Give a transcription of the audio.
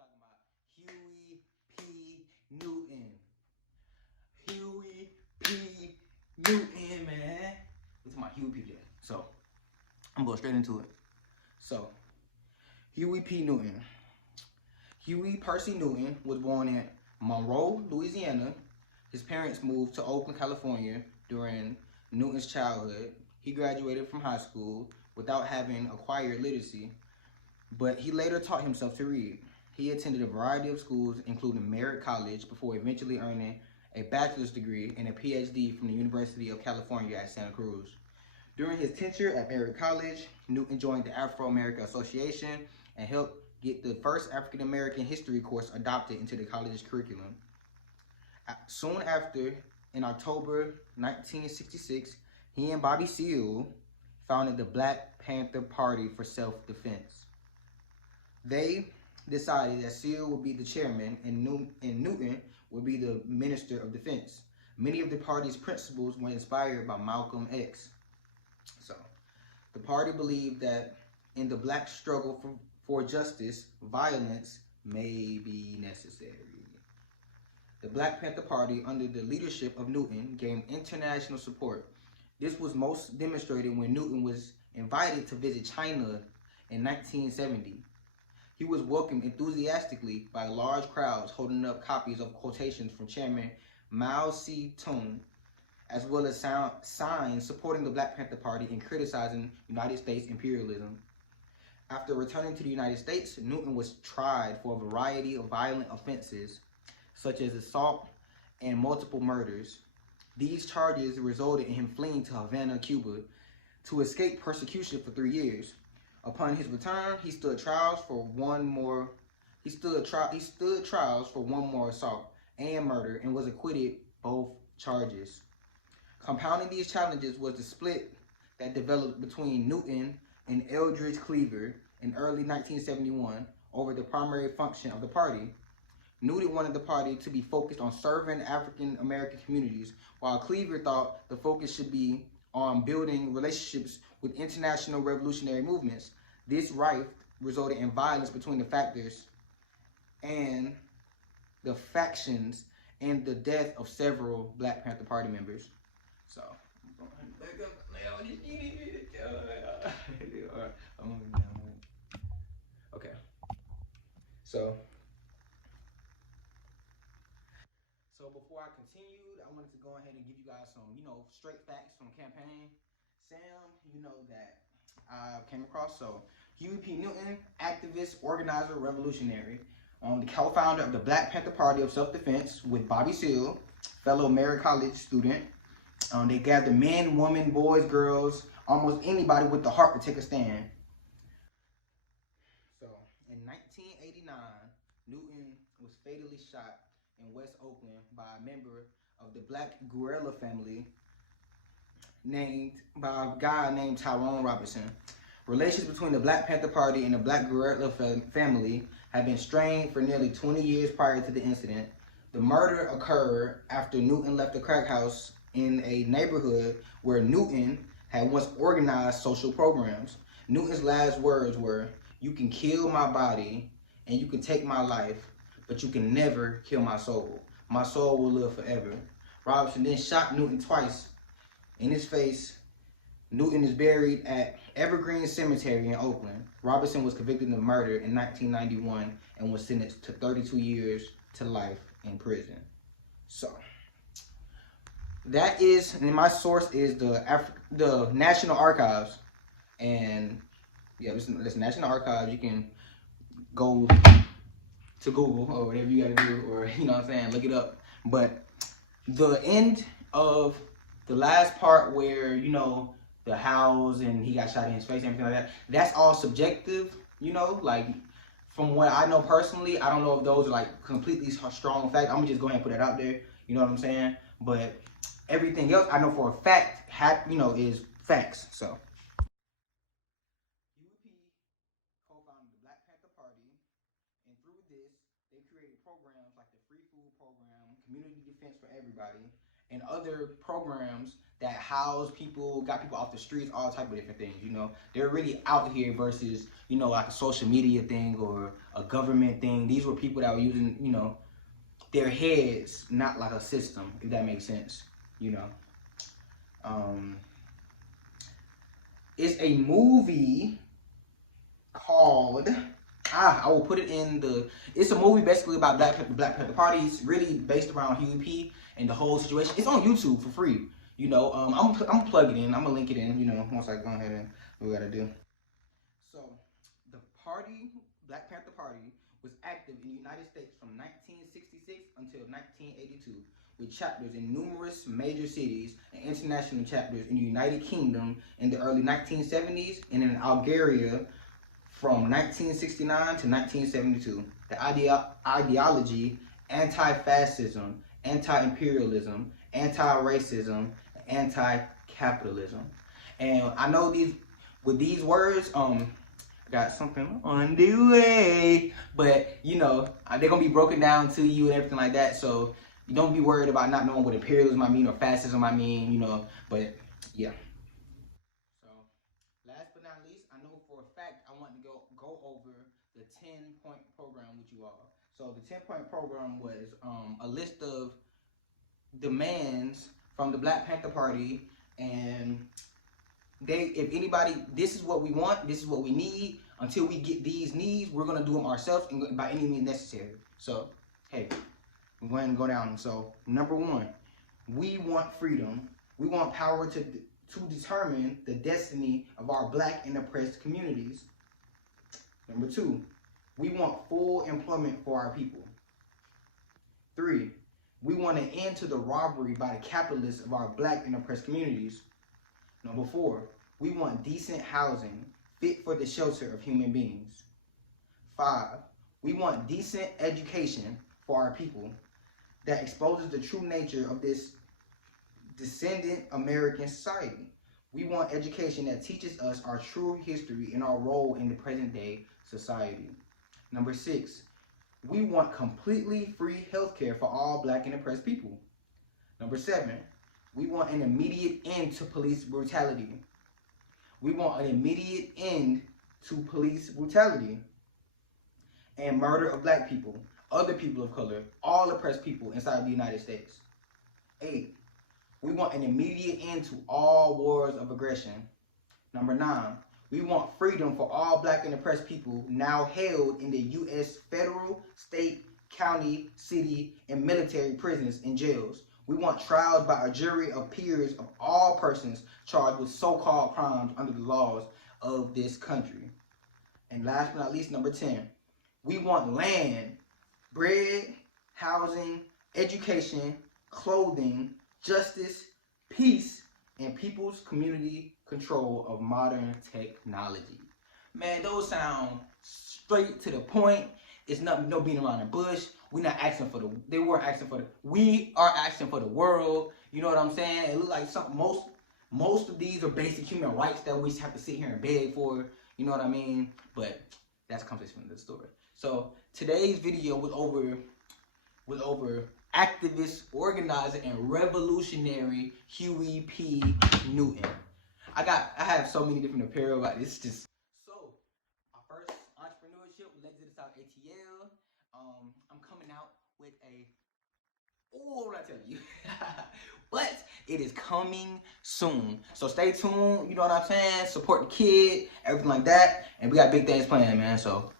talking about Huey P. Newton. Huey P. Newton, man. We talking about Huey P. Newton. So I'm going straight into it. So Huey P. Newton. Huey Percy Newton was born in Monroe, Louisiana. His parents moved to Oakland, California during Newton's childhood. He graduated from high school without having acquired literacy, but he later taught himself to read. He attended a variety of schools, including Merritt College, before eventually earning a bachelor's degree and a PhD from the University of California at Santa Cruz. During his tenure at Merritt College, Newton joined the Afro-American Association and helped get the first African American history course adopted into the college's curriculum. Soon after, in October 1966, he and Bobby Seale founded the Black Panther Party for Self-Defense. They decided that Seale would be the chairman and Newton would be the Minister of Defense. Many of the party's principles were inspired by Malcolm X. So, the party believed that in the black struggle for justice, violence may be necessary. The Black Panther Party, under the leadership of Newton, gained international support. This was most demonstrated when Newton was invited to visit China in 1970. He was welcomed enthusiastically by large crowds holding up copies of quotations from Chairman Mao Zedong, as well as signs supporting the Black Panther Party and criticizing United States imperialism. After returning to the United States, Newton was tried for a variety of violent offenses, such as assault and multiple murders. These charges resulted in him fleeing to Havana, Cuba, to escape persecution for 3 years. Upon his return, he stood trials for one more assault and murder and was acquitted both charges. Compounding these challenges was the split that developed between Newton and Eldridge Cleaver in early 1971 over the primary function of the party. Newton wanted the party to be focused on serving African American communities, while Cleaver thought the focus should be on building relationships with international revolutionary movements. This rift resulted in violence between the factions and the death of several Black Panther Party members. So, okay. So before I continued, I wanted to go ahead and give you guys some, straight facts from the campaign. Sam, that I came across. So Huey P. Newton, activist, organizer, revolutionary, the co-founder of the Black Panther Party of Self-Defense with Bobby Seale, fellow Merritt College student. They gathered men, women, boys, girls, almost anybody with the heart to take a stand. So in 1989, Newton was fatally shot in West Oakland by a member of the Black guerrilla family by a guy named Tyrone Robinson. Relations between the Black Panther Party and the Black guerrilla family had been strained for nearly 20 years prior to the incident. The murder occurred after Newton left a crack house in a neighborhood where Newton had once organized social programs. Newton's last words were, "You can kill my body and you can take my life, but you can never kill my soul. My soul will live forever." Robinson then shot Newton twice in his face. Newton is buried at Evergreen Cemetery in Oakland. Robinson was convicted of murder in 1991 and was sentenced to 32 years to life in prison. So, that is, and my source is the National Archives. And yeah, this National Archives. You can go to Google or whatever you gotta do, or look it up. But the end of the last part where, the house and he got shot in his face and everything like that, that's all subjective, like from what I know personally. I don't know if those are like completely strong facts. I'm gonna just go ahead and put that out there, you know what I'm saying? But everything else I know for a fact, is facts. So UP co-founded the Black Panther Party, and through this, they created programs like the Free Food Program, Community Defense for Everybody, and other programs that house people, got people off the streets, all type of different things. You know, they're really out here versus, you know, like a social media thing or a government thing. These were people that were using, you know, their heads, not like a system, if that makes sense. You know, it's a movie called, I will put it in the, it's a movie basically about Black Panther Party. It's really based around Huey P and the whole situation. It's on YouTube for free. You know, I'm gonna plug it in. I'm gonna link it in, you know, once I go ahead and what we gotta do. So, the party, Black Panther Party, was active in the United States from 1966 until 1982, with chapters in numerous major cities and international chapters in the United Kingdom in the early 1970s and in Algeria from 1969 to 1972. The ideology, anti-fascism, anti-imperialism, anti-racism, anti-capitalism. And I know with these words, got something on the way, but you know, they're gonna be broken down to you and everything like that, so you don't be worried about not knowing what imperialism might mean or fascism might mean, you know, but yeah. So last but not least, I know for a fact I want to go over the 10-point program with you all. So the 10-point program was a list of demands from the Black Panther Party, and if anybody, this is what we want, this is what we need. Until we get these needs, we're gonna do them ourselves and by any means necessary. So, hey, we're going to go down. So, number one, we want freedom. We want power to determine the destiny of our Black and oppressed communities. Number two, we want full employment for our people. 3, we want an end to the robbery by the capitalists of our Black and oppressed communities. Number 4, we want decent housing fit for the shelter of human beings. 5, we want decent education for our people that exposes the true nature of this descendant American society. We want education that teaches us our true history and our role in the present day society. Number 6, we want completely free healthcare for all Black and oppressed people. Number 7, we want an immediate end to police brutality. We want an immediate end to police brutality and murder of Black people, other people of color, all oppressed people inside the United States. 8, we want an immediate end to all wars of aggression. Number 9, we want freedom for all Black and oppressed people now held in the U.S. federal, state, county, city, and military prisons and jails. We want trials by a jury of peers of all persons charged with so-called crimes under the laws of this country. And last but not least, number 10, we want land, bread, housing, education, clothing, justice, peace, and people's community control of modern technology. Man, those sound straight to the point. It's nothing, no beating around the bush. We're not asking for they weren't asking for we are asking for the world. You know what I'm saying? It looks like most of these are basic human rights that we have to sit here and beg for. You know what I mean? But that's conversation from the story. So today's video was over activist, organizer, and revolutionary Huey P. Newton. I have so many different apparel, but it's just so our first entrepreneurship with Let's Get This Out ATL. I'm coming out with what I tell you? But it is coming soon. So stay tuned, you know what I'm saying? Support the kid, everything like that. And we got big things planned, man. So